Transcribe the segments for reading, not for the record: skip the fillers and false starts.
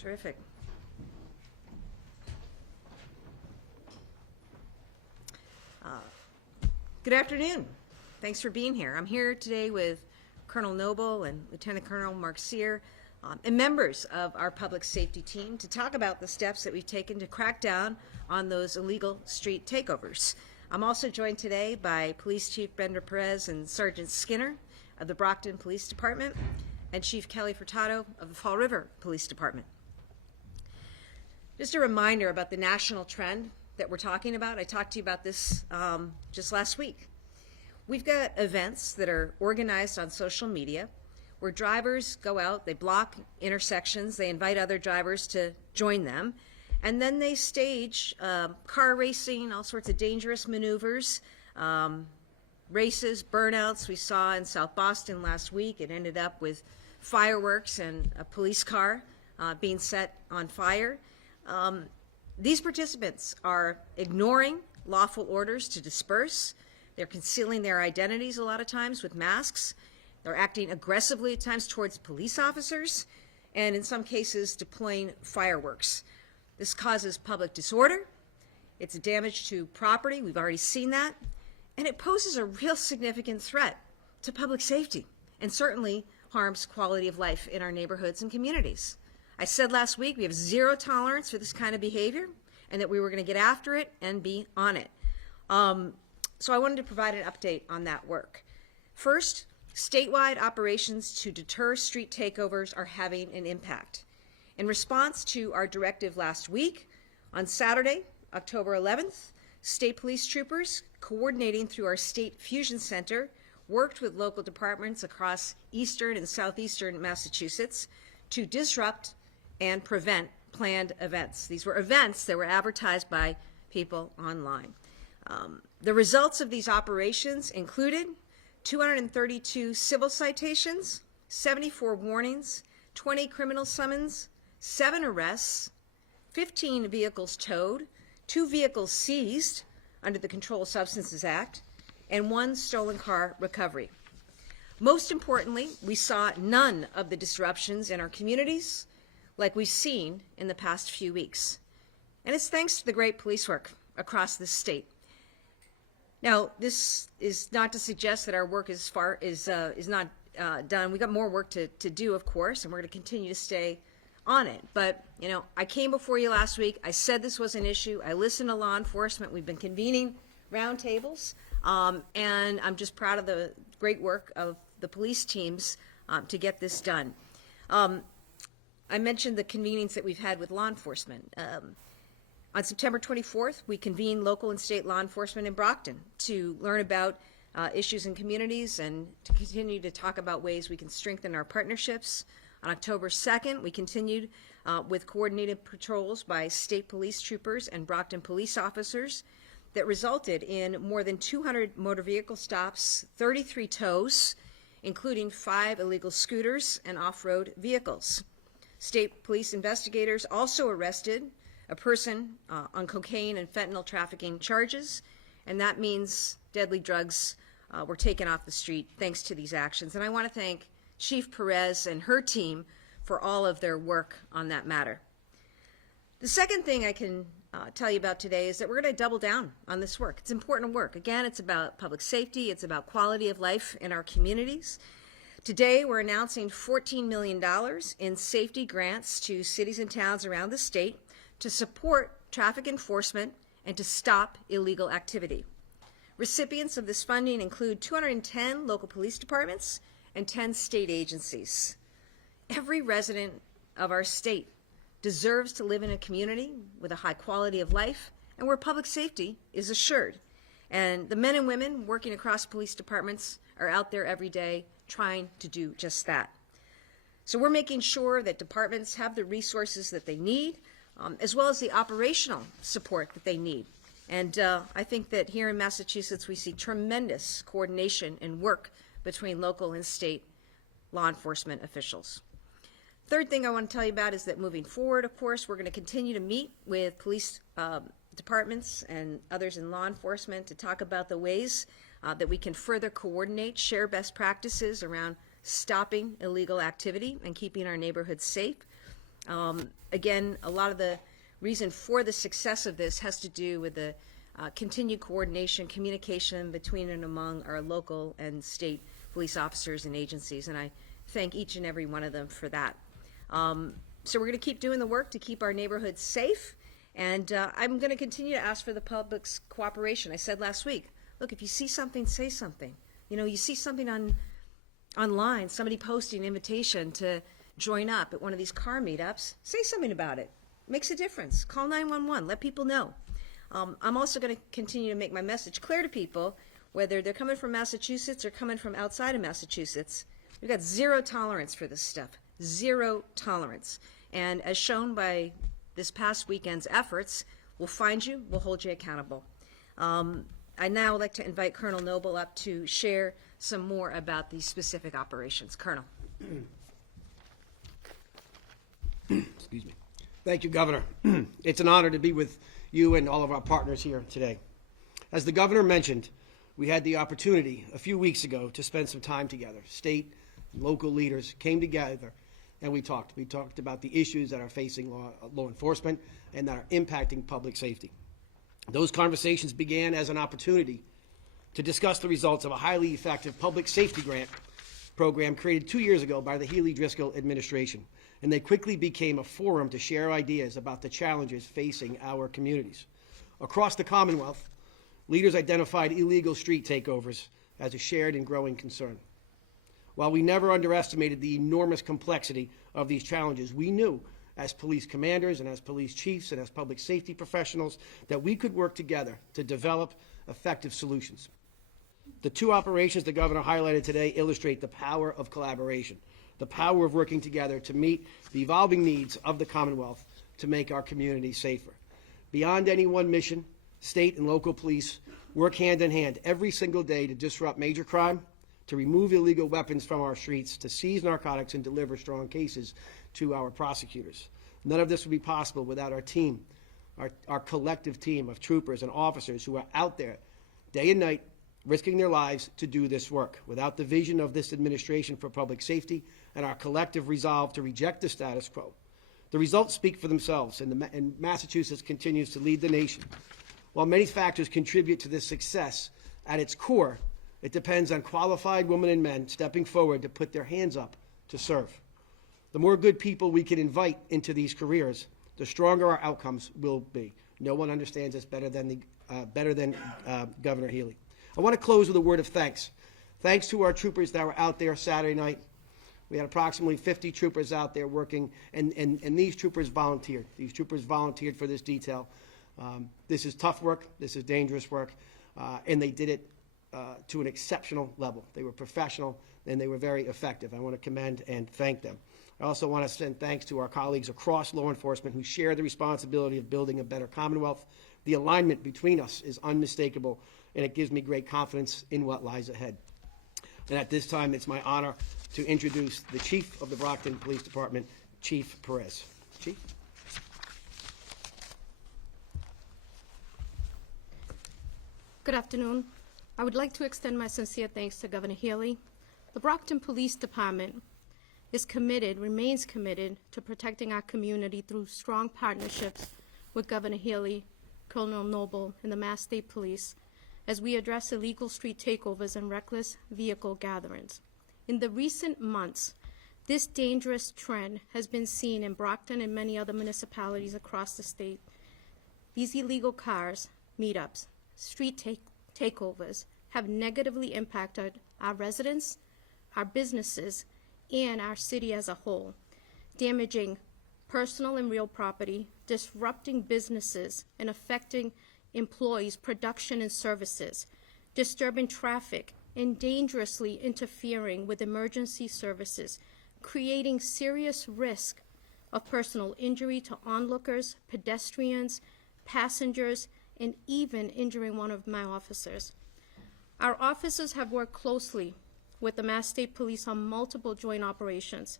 Terrific. Good afternoon. Thanks for being here. I'm here today with Colonel Noble and Lieutenant Colonel Mark Sear and members of our public safety team to talk about the steps that we've taken to crack down on those illegal street takeovers. I'm also joined today by Police Chief Brenda Perez and Sergeant Skinner of the Brockton Police Department and Chief Kelly Furtado of the Fall River Police Department. Just a reminder about the national trend that we're talking about. I talked to you about this just last week. We've got events that are organized on social media where drivers go out, they block intersections, they invite other drivers to join them, and then they stage car racing, all sorts of dangerous maneuvers, races, burnouts. We saw in South Boston last week, it ended up with fireworks and a police car being set on fire. These participants are ignoring lawful orders to disperse. They're concealing their identities a lot of times with masks. They're acting aggressively at times towards police officers, and in some cases deploying fireworks. This causes public disorder. It's a damage to property. We've already seen that. And it poses a real significant threat to public safety and certainly harms quality of life in our neighborhoods and communities. I said last week we have zero tolerance for this kind of behavior and that we were going to get after it and be on it. So I wanted to provide an update on that work. First, statewide operations to deter street takeovers are having an impact. In response to our directive last week, on Saturday, October 11th, state police troopers coordinating through our State Fusion Center worked with local departments across eastern and southeastern Massachusetts to disrupt and prevent planned events. These were events that were advertised by people online. The results of these operations included 232 civil citations, 74 warnings, 20 criminal summons, 7 arrests, 15 vehicles towed, 2 vehicles seized under the Controlled Substances Act, and 1 stolen car recovery. Most importantly, we saw none of the disruptions in our communities like we've seen in the past few weeks. And it's thanks to the great police work across this state. Now, this is not to suggest that our work is not done. We've got more work to do, of course, and we're going to continue to stay on it. But, you know, I came before you last week. I said this was an issue. I listened to law enforcement. We've been convening roundtables, and I'm just proud of the great work of the police teams to get this done. I mentioned the convenings that we've had with law enforcement. On September 24th, we convened local and state law enforcement in Brockton to learn about issues in communities and to continue to talk about ways we can strengthen our partnerships. On October 2nd, we continued with coordinated patrols by state police troopers and Brockton police officers that resulted in more than 200 motor vehicle stops, 33 tows, including 5 illegal scooters and off-road vehicles. State police investigators also arrested a person on cocaine and fentanyl trafficking charges, and that means deadly drugs were taken off the street thanks to these actions. And I want to thank Chief Perez and her team for all of their work on that matter. The second thing I can tell you about today is that we're going to double down on this work. It's important work. Again, it's about public safety. It's about quality of life in our communities. Today, we're announcing $14 million in safety grants to cities and towns around the state to support traffic enforcement and to stop illegal activity. Recipients of this funding include 210 local police departments and 10 state agencies. Every resident of our state deserves to live in a community with a high quality of life and where public safety is assured. And the men and women working across police departments are out there every day trying to do just that. So we're making sure that departments have the resources that they need, as well as the operational support that they need. And I think that here in Massachusetts we see tremendous coordination and work between local and state law enforcement officials. Third thing I want to tell you about is that moving forward, of course, we're going to continue to meet with police departments and others in law enforcement to talk about the ways that we can further coordinate, share best practices around stopping illegal activity and keeping our neighborhoods safe. Again, a lot of the reason for the success of this has to do with the continued coordination, communication between and among our local and state police officers and agencies, and I thank each and every one of them for that. So we're going to keep doing the work to keep our neighborhoods safe, and I'm going to continue to ask for the public's cooperation. I said last week, look, if you see something, say something. You know, you see something online, somebody posting an invitation to join up at one of these car meetups, say something about it. Makes a difference. Call 911, let people know. I'm also going to continue to make my message clear to people, whether they're coming from Massachusetts or coming from outside of Massachusetts. We've got zero tolerance for this stuff, zero tolerance. And as shown by this past weekend's efforts, we'll find you, we'll hold you accountable. I now would like to invite Colonel Noble up to share some more about these specific operations. Colonel. Excuse me. Thank you, Governor. It's an honor to be with you and all of our partners here today. As the Governor mentioned, we had the opportunity a few weeks ago to spend some time together. State and local leaders came together and we talked. We talked about the issues that are facing law enforcement and that are impacting public safety. Those conversations began as an opportunity to discuss the results of a highly effective public safety grant program created 2 years ago by the Healey-Driscoll administration. And they quickly became a forum to share ideas about the challenges facing our communities. Across the Commonwealth, leaders identified illegal street takeovers as a shared and growing concern. While we never underestimated the enormous complexity of these challenges, we knew as police commanders and as police chiefs and as public safety professionals that we could work together to develop effective solutions. The two operations the Governor highlighted today illustrate the power of collaboration, the power of working together to meet the evolving needs of the Commonwealth to make our communities safer. Beyond any one mission, state and local police work hand in hand every single day to disrupt major crime, to remove illegal weapons from our streets, to seize narcotics and deliver strong cases to our prosecutors. None of this would be possible without our team, our collective team of troopers and officers who are out there day and night risking their lives to do this work. Without the vision of this administration for public safety and our collective resolve to reject the status quo, the results speak for themselves, and Massachusetts continues to lead the nation. While many factors contribute to this success, at its core, it depends on qualified women and men stepping forward to put their hands up to serve. The more good people we can invite into these careers, the stronger our outcomes will be. No one understands this better than Governor Healey. I want to close with a word of thanks. Thanks to our troopers that were out there Saturday night. We had approximately 50 troopers out there working, and these troopers volunteered. These troopers volunteered for this detail. This is tough work. This is dangerous work, and they did it to an exceptional level. They were professional, and they were very effective. I want to commend and thank them. I also want to send thanks to our colleagues across law enforcement who share the responsibility of building a better Commonwealth. The alignment between us is unmistakable, and it gives me great confidence in what lies ahead. And at this time, it's my honor to introduce the Chief of the Brockton Police Department, Chief Perez. Chief? Good afternoon. I would like to extend my sincere thanks to Governor Healey. The Brockton Police Department is committed, remains committed, to protecting our community through strong partnerships with Governor Healey, Colonel Noble, and the Mass State Police as we address illegal street takeovers and reckless vehicle gatherings. In the recent months, this dangerous trend has been seen in Brockton and many other municipalities across the state. These illegal cars, meetups, street takeovers have negatively impacted our residents, our businesses, and our city as a whole, damaging personal and real property, disrupting businesses, and affecting employees' production and services, disturbing traffic, and dangerously interfering with emergency services, creating serious risk of personal injury to onlookers, pedestrians, passengers, and even injuring one of my officers. Our officers have worked closely with the Mass State Police on multiple joint operations,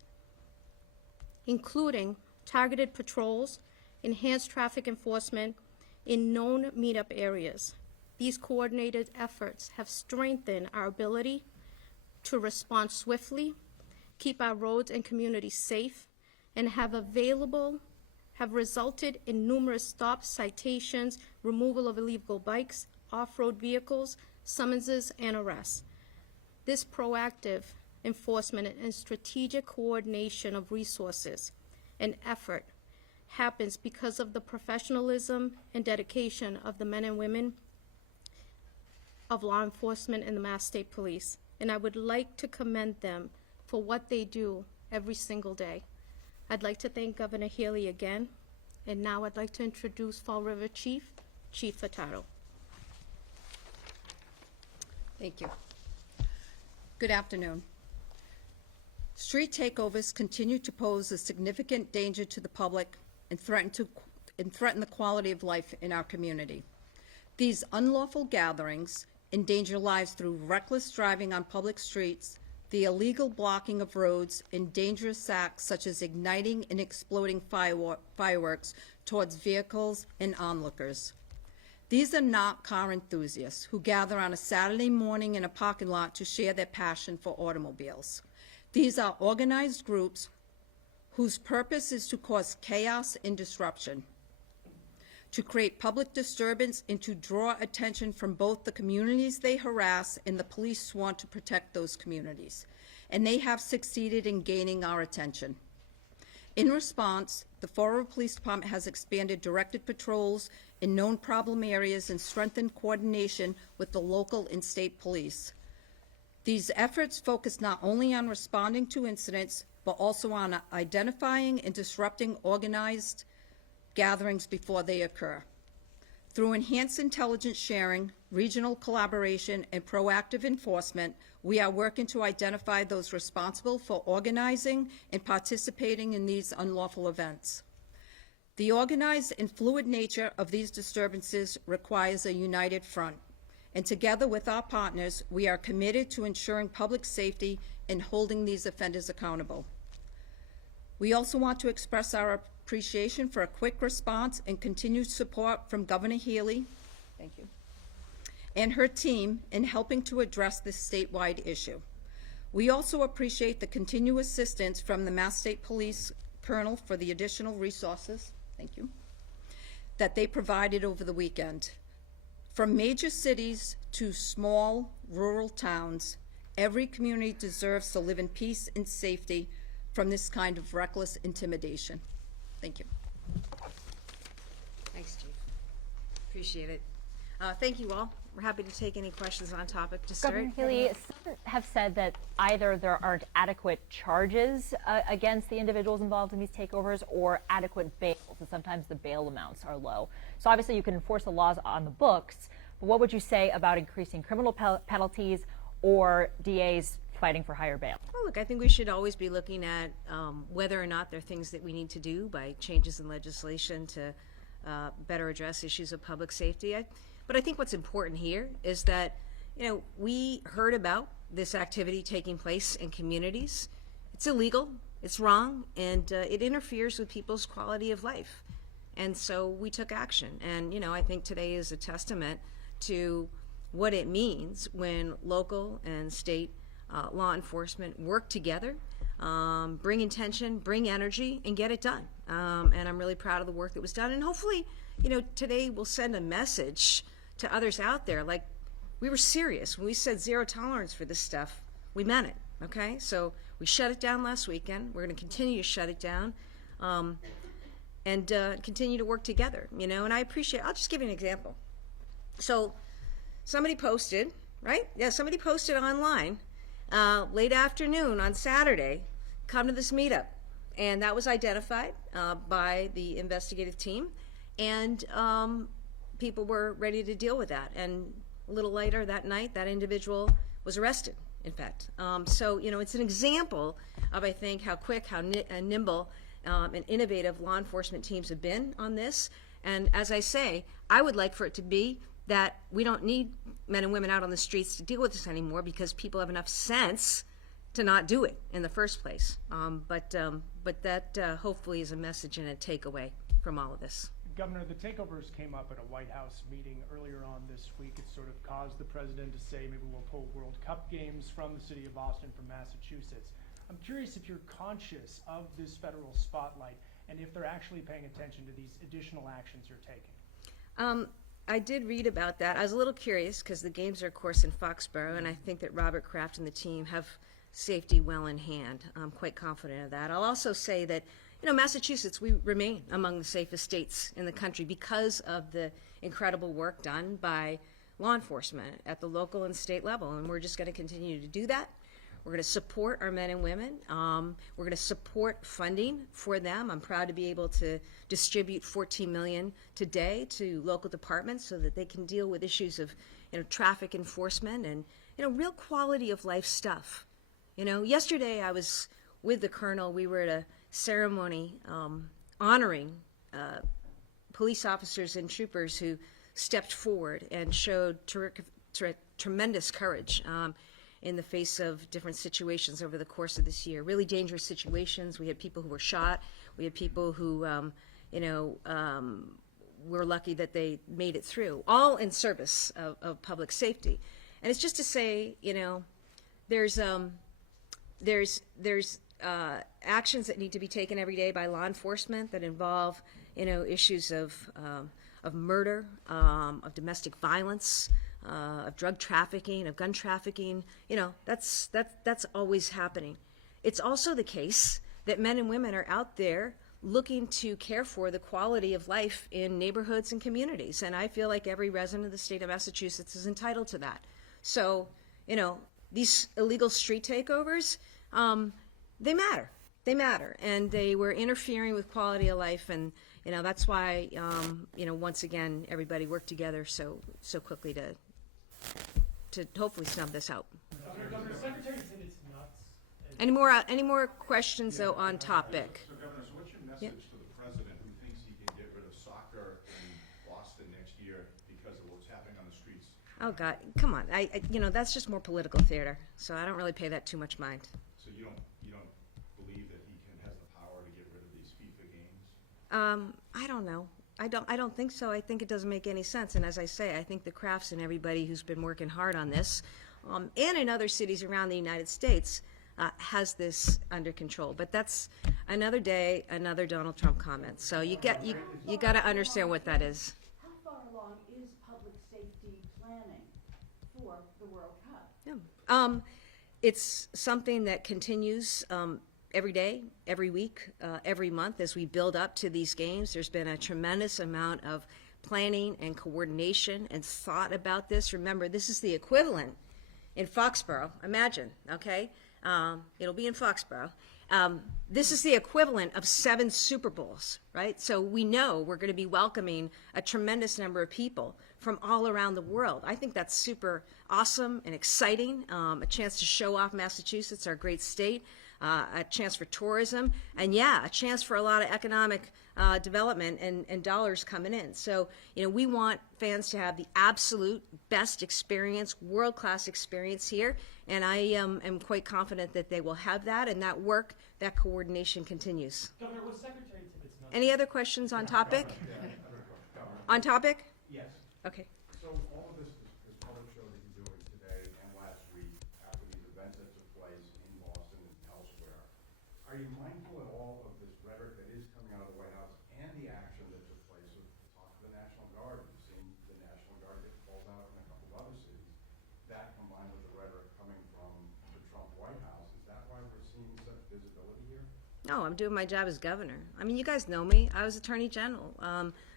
including targeted patrols, enhanced traffic enforcement in known meetup areas. These coordinated efforts have strengthened our ability to respond swiftly, keep our roads and communities safe, and have resulted in numerous stops, citations, removal of illegal bikes, off-road vehicles, summonses, and arrests. This proactive enforcement and strategic coordination of resources and effort happens because of the professionalism and dedication of the men and women of law enforcement and the Mass State Police. And I would like to commend them for what they do every single day. I'd like to thank Governor Healey again, and now I'd like to introduce Fall River Chief Furtado. Thank you. Good afternoon. Street takeovers continue to pose a significant danger to the public and threaten the quality of life in our community. These unlawful gatherings endanger lives through reckless driving on public streets, the illegal blocking of roads, and dangerous acts such as igniting and exploding fireworks towards vehicles and onlookers. These are not car enthusiasts who gather on a Saturday morning in a parking lot to share their passion for automobiles. These are organized groups whose purpose is to cause chaos and disruption, to create public disturbance, and to draw attention from both the communities they harass and the police sworn to protect those communities. And they have succeeded in gaining our attention. In response, the Fall River Police Department has expanded directed patrols in known problem areas and strengthened coordination with the local and state police. These efforts focus not only on responding to incidents, but also on identifying and disrupting organized gatherings before they occur. Through enhanced intelligence sharing, regional collaboration, and proactive enforcement, we are working to identify those responsible for organizing and participating in these unlawful events. The organized and fluid nature of these disturbances requires a united front, and together with our partners, we are committed to ensuring public safety and holding these offenders accountable. We also want to express our appreciation for a quick response and continued support from Governor Healey, thank you, and her team in helping to address this statewide issue. We also appreciate the continued assistance from the Mass State Police Colonel for the additional resources, thank you, that they provided over the weekend. From major cities to small rural towns, every community deserves to live in peace and safety from this kind of reckless intimidation. Thank you. Thanks, Chief. Appreciate it. Thank you all. We're happy to take any questions on topic to start. Governor Healey, some have said that either there aren't adequate charges against the individuals involved in these takeovers or adequate bails, and sometimes the bail amounts are low. So obviously you can enforce the laws on the books, but what would you say about increasing criminal penalties or DAs fighting for higher bail? Well, look, I think we should always be looking at whether or not there are things that we need to do by changes in legislation to better address issues of public safety. But I think what's important here is that, we heard about this activity taking place in communities. It's illegal, it's wrong, and it interferes with people's quality of life. And so we took action. And, I think today is a testament to what it means when local and state law enforcement work together, bring intention, bring energy, and get it done. And I'm really proud of the work that was done. And hopefully, today we'll send a message to others out there, like, we were serious. When we said zero tolerance for this stuff, we meant it, okay? So we shut it down last weekend. We're going to continue to shut it down and continue to work together, And I appreciate, I'll just give you an example. So somebody posted, right? Yeah, somebody posted online late afternoon on Saturday, come to this meetup. And that was identified by the investigative team. And people were ready to deal with that. And a little later that night, that individual was arrested, in fact. So, it's an example of, I think, how quick, how nimble and innovative law enforcement teams have been on this. And as I say, I would like for it to be that we don't need men and women out on the streets to deal with this anymore because people have enough sense to not do it in the first place. But that hopefully is a message and a takeaway from all of this. Governor, the takeovers came up at a White House meeting earlier on this week. It sort of caused the president to say maybe we'll pull World Cup games from the city of Boston, from Massachusetts. I'm curious if you're conscious of this federal spotlight and if they're actually paying attention to these additional actions you're taking. I did read about that. I was a little curious because the games are, of course, in Foxborough, and I think that Robert Kraft and the team have safety well in hand. I'm quite confident of that. I'll also say that, Massachusetts, we remain among the safest states in the country because of the incredible work done by law enforcement at the local and state level, and we're just going to continue to do that. We're going to support our men and women. We're going to support funding for them. I'm proud to be able to distribute $14 million today to local departments so that they can deal with issues of, traffic enforcement and, real quality of life stuff. Yesterday I was with the colonel. We were at a ceremony honoring police officers and troopers who stepped forward and showed tremendous courage in the face of different situations over the course of this year. Really dangerous situations. We had people who were shot. We had people who, were lucky that they made it through, all in service of public safety. And it's just to say, there's actions that need to be taken every day by law enforcement that involve, issues of murder, of domestic violence, of drug trafficking, of gun trafficking. That's always happening. It's also the case that men and women are out there looking to care for the quality of life in neighborhoods and communities, and I feel like every resident of the state of Massachusetts is entitled to that. So, these illegal street takeovers, they matter. They matter, and they were interfering with quality of life, and that's why once again everybody worked together so quickly to hopefully snub this out. Governor, Secretary said it's nuts. Any more questions though on topic? So Governor, so what's your message to the president who thinks he can get rid of soccer in Boston next year because of what's happening on the streets? Oh God, come on! I that's just more political theater, so I don't really pay that too much mind. So you don't believe that he has the power to get rid of these FIFA games? I don't know. I don't think so. I think it doesn't make any sense. And as I say, I think the Crafts and everybody who's been working hard on this, and in other cities around the United States, has this under control. But that's another day, another Donald Trump comment. So you got to understand what that is. How far along is public safety planning for the World Cup? Yeah. It's something that continues every day, every week, every month as we build up to these games. There's been a tremendous amount of planning and coordination and thought about this. Remember, this is the equivalent in Foxborough. Imagine, okay? It'll be in Foxborough. This is the equivalent of 7 Super Bowls, right? So we know we're going to be welcoming a tremendous number of people from all around the world. I think that's super awesome and exciting, a chance to show off Massachusetts, our great state, a chance for tourism, and yeah, a chance for a lot of economic development and dollars coming in. So, we want fans to have the absolute best experience, world-class experience here, and I am quite confident that they will have that, and that work, that coordination continues. Governor, was Secretary Tibbetts nuts? Any other questions on topic? On topic? Yes. Okay. So all of this public show that you're doing today and last week after these events that took place in Boston and elsewhere, are you mindful at all of this rhetoric that is coming out of the White House and the action that took place with talk of the National Guard? You've seen the National Guard get called out in a couple of other cities. That combined with the rhetoric coming from the Trump White House, is that why we're seeing such visibility here? No, I'm doing my job as governor. I mean, you guys know me. I was Attorney General.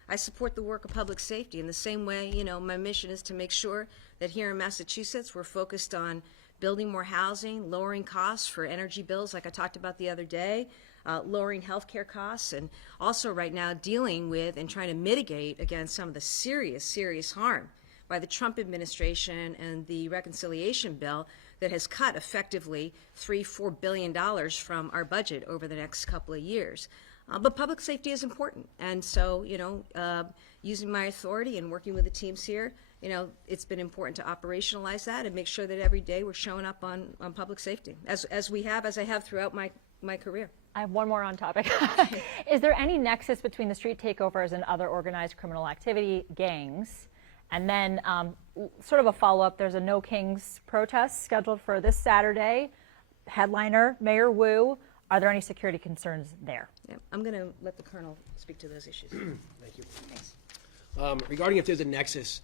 I support the work of public safety in the same way, my mission is to make sure that here in Massachusetts we're focused on building more housing, lowering costs for energy bills like I talked about the other day, lowering healthcare costs, and also right now dealing with and trying to mitigate against some of the serious harm by the Trump administration and the reconciliation bill that has cut effectively $3-4 billion from our budget over the next couple of years. But public safety is important, and so using my authority and working with the teams here, it's been important to operationalize that and make sure that every day we're showing up on public safety, as I have throughout my career. I have one more on topic. Is there any nexus between the street takeovers and other organized criminal activity, gangs? And then sort of a follow-up, there's a No Kings protest scheduled for this Saturday. headliner, Mayor Wu. Are there any security concerns there? Yeah, I'm going to let the Colonel speak to those issues. Thank you. Regarding if there's a nexus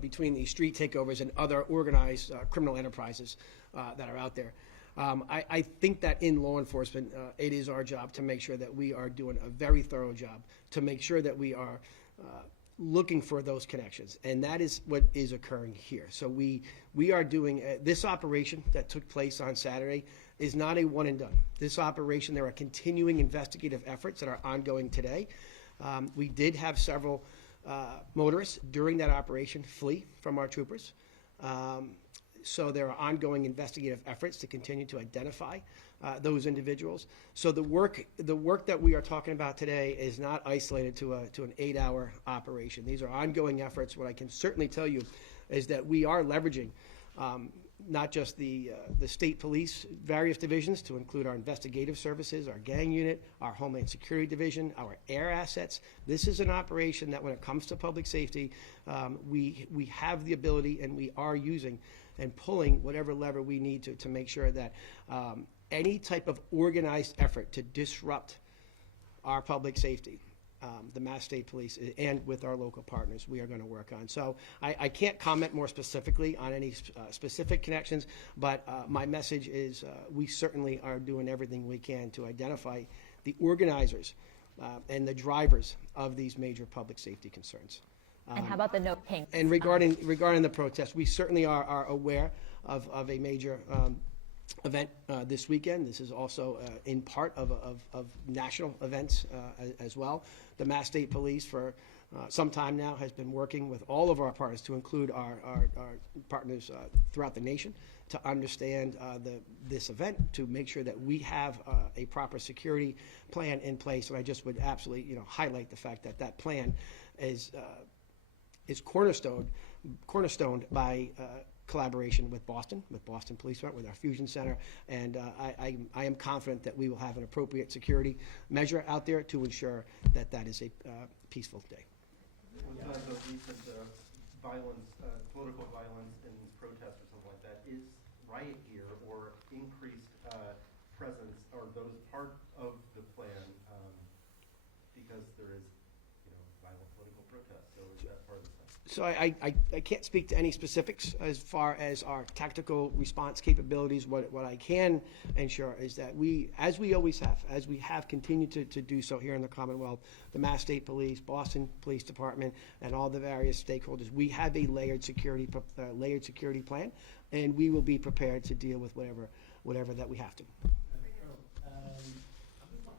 between the street takeovers and other organized criminal enterprises that are out there, I think that in law enforcement, it is our job to make sure that we are doing a very thorough job to make sure that we are looking for those connections, and that is what is occurring here. So we are doing this operation that took place on Saturday is not a one and done. This operation, there are continuing investigative efforts that are ongoing today. We did have several motorists during that operation flee from our troopers. So there are ongoing investigative efforts to continue to identify those individuals. So the work that we are talking about today is not isolated to an 8-hour operation. These are ongoing efforts. What I can certainly tell you is that we are leveraging not just the state police, various divisions to include our investigative services, our gang unit, our Homeland Security Division, our air assets. This is an operation that when it comes to public safety, we have the ability and we are using and pulling whatever lever we need to make sure that any type of organized effort to disrupt our public safety, the Mass State Police, and with our local partners, we are going to work on. So I can't comment more specifically on any specific connections, but my message is we certainly are doing everything we can to identify the organizers and the drivers of these major public safety concerns. And how about the no pink? And regarding the protest, we certainly are aware of a major event this weekend. This is also in part of national events as well. The Mass State Police for some time now has been working with all of our partners, to include our partners throughout the nation, to understand this event, to make sure that we have a proper security plan in place. And I just would absolutely highlight the fact that that plan is cornerstoned by collaboration with Boston Police Department, with our Fusion Center, and I am confident that we will have an appropriate security measure out there to ensure that that is a peaceful day. One of the recent violence, political violence and protests or something like that, is riot gear or increased presence, are those part of the plan because there is violent political protests? So is that part of the plan? So I can't speak to any specifics as far as our tactical response capabilities. What I can ensure is that we, as we always have, as we have continued to do so here in the Commonwealth, the Mass State Police, Boston Police Department, and all the various stakeholders, we have a layered security plan, and we will be prepared to deal with whatever that we have to. Has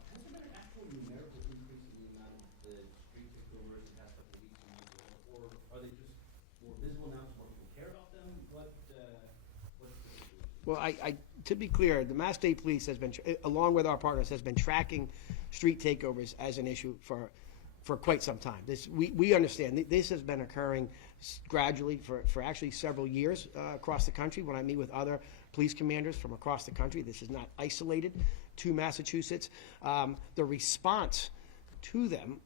there been an actual numerical increase in the amount of the street takeovers the past couple of weeks, or are they just more visible now, so more people care about them? What's the situation? Well, to be clear, the Mass State Police has been, along with our partners, has been tracking street takeovers as an issue for quite some time. We understand this has been occurring gradually for actually several years across the country. When I meet with other police commanders from across the country, this is not isolated to Massachusetts. The response to them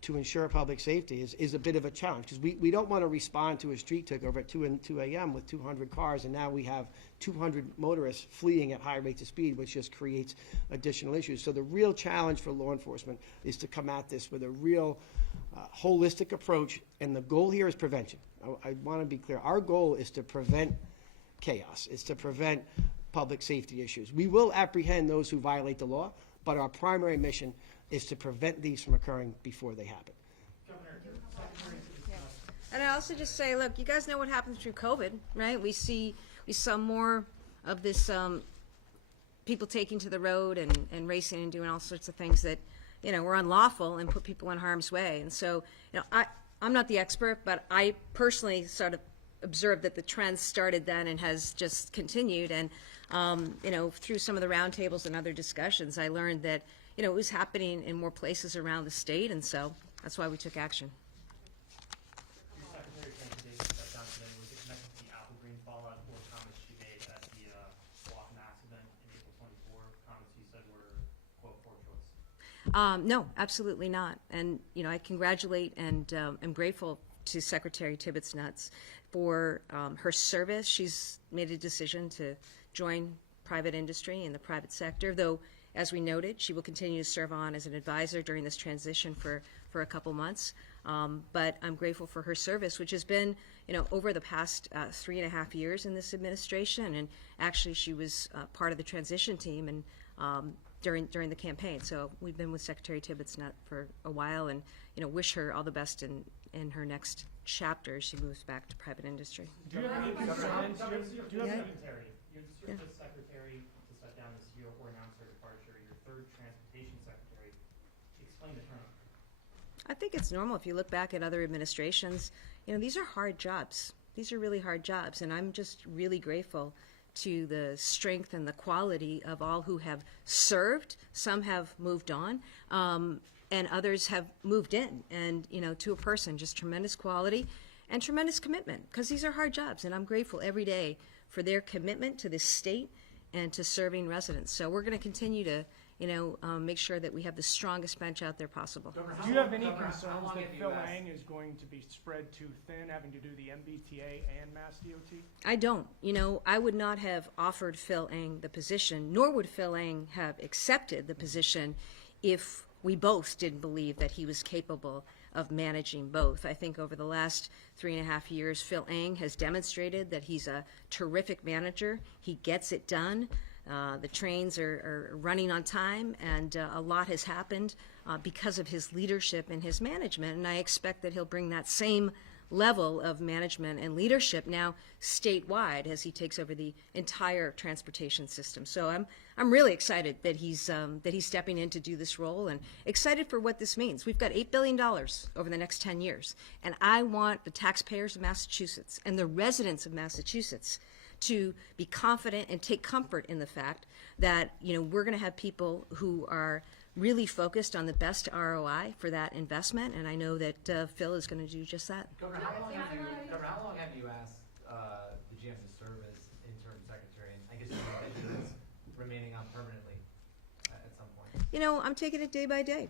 to ensure public safety is a bit of a challenge, because we don't want to respond to a street takeover at 2 a.m. with 200 cars, and now we have 200 motorists fleeing at high rates of speed, which just creates additional issues. So the real challenge for law enforcement is to come at this with a real holistic approach, and the goal here is prevention. I want to be clear. Our goal is to prevent chaos. It's to prevent public safety issues. We will apprehend those who violate the law, but our primary mission is to prevent these from occurring before they happen. And I also just say, look, you guys know what happened through COVID, right? We saw more of this people taking to the road and racing and doing all sorts of things that were unlawful and put people in harm's way. And so I'm not the expert, but I personally sort of observed that the trend started then and has just continued. And through some of the roundtables and other discussions, I learned that it was happening in more places around the state, and so that's why we took action. Your Secretary of Transportation stepped down today. Was it connected to the Apple Green fallout or comments she made at the Walk Max event in April 24? Comments you said were, quote, poor choice. No, absolutely not. And I congratulate and am grateful to Secretary Tibbetts Nuts for her service. She's made a decision to join private industry in the private sector, though, as we noted, she will continue to serve on as an advisor during this transition for a couple months. But I'm grateful for her service, which has been, over the past 3.5 years in this administration. And actually, she was part of the transition team and during the campaign. So we've been with Secretary Tibbetts Nutt for a while, and wish her all the best in her next chapter as she moves back to private industry. Do you have any concerns? Do you have Yeah. Secretary? You're the fifth secretary to step down this year or announce their departure. Your third transportation secretary. Explain the turnover. I think it's normal if you look back at other administrations. These are hard jobs. These are really hard jobs, and I'm just really grateful to the strength and the quality of all who have served. Some have moved on, and others have moved in. And, to a person, just tremendous quality and tremendous commitment, because these are hard jobs, and I'm grateful every day for their commitment to this state and to serving residents. So we're going to continue to, make sure that we have the strongest bench out there possible. Do you have any concerns that Phil Ang is going to be spread too thin, having to do the MBTA and Mass DOT? I don't. I would not have offered Phil Ang the position, nor would Phil Ang have accepted the position if we both didn't believe that he was capable of managing both. I think over the last 3.5 years, Phil Ang has demonstrated that he's a terrific manager. He gets it done. The trains are running on time, and a lot has happened because of his leadership and his management, and I expect that he'll bring that same level of management and leadership now statewide as he takes over the entire transportation system. So I'm really excited that he's stepping in to do this role, and excited for what this means. We've got $8 billion over the next 10 years, and I want the taxpayers of Massachusetts and the residents of Massachusetts to be confident and take comfort in the fact that we're going to have people who are really focused on the best ROI for that investment, and I know that Phil is going to do just that. Governor, how long have you asked the GM to serve as interim secretary? And I guess you mentioned it's remaining on permanently at some point. I'm taking it day by day.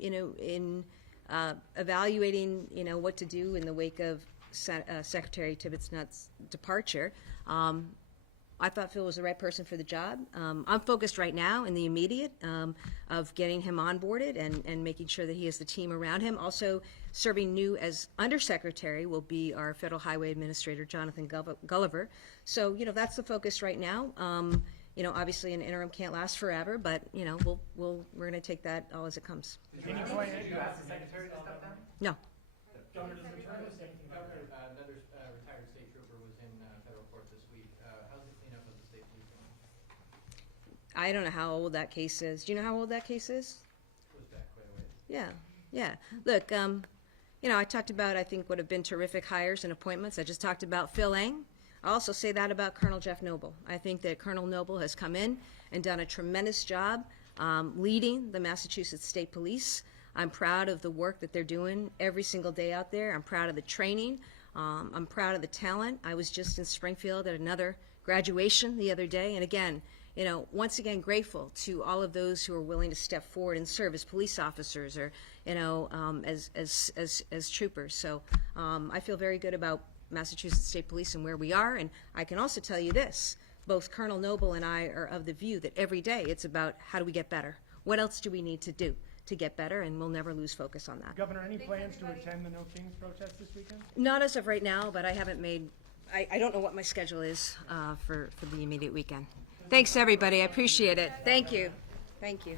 In evaluating, what to do in the wake of Secretary Tibbetts Nutt's departure, I thought Phil was the right person for the job. I'm focused right now in the immediate of getting him onboarded and making sure that he has the team around him. Also, serving new as undersecretary will be our Federal Highway Administrator, Jonathan Gulliver. So, that's the focus right now. Obviously an interim can't last forever, but, we're going to take that all as it comes. Did you ask the secretary to step down? No. Governor, does the turnover say anything about Governor, another retired state trooper was in federal court this week. How's the cleanup of the state police going? I don't know how old that case is. Do you know how old that case is? Goes back quite a ways. Yeah. Look, I talked about, I think, what have been terrific hires and appointments. I just talked about Phil Ang. I also say that about Colonel Jeff Noble. I think that Colonel Noble has come in and done a tremendous job leading the Massachusetts State Police. I'm proud of the work that they're doing every single day out there. I'm proud of the training. I'm proud of the talent. I was just in Springfield at another graduation the other day, and again, once again grateful to all of those who are willing to step forward and serve as police officers or, as troopers. So I feel very good about Massachusetts State Police and where we are, and I can also tell you this: both Colonel Noble and I are of the view that every day it's about how do we get better? What else do we need to do to get better? And we'll never lose focus on that. Governor, any plans to attend the No Kings protest this weekend? Not as of right now, but I haven't made, I don't know what my schedule is for the immediate weekend. Thanks, everybody. I appreciate it. Thank you. Thank you.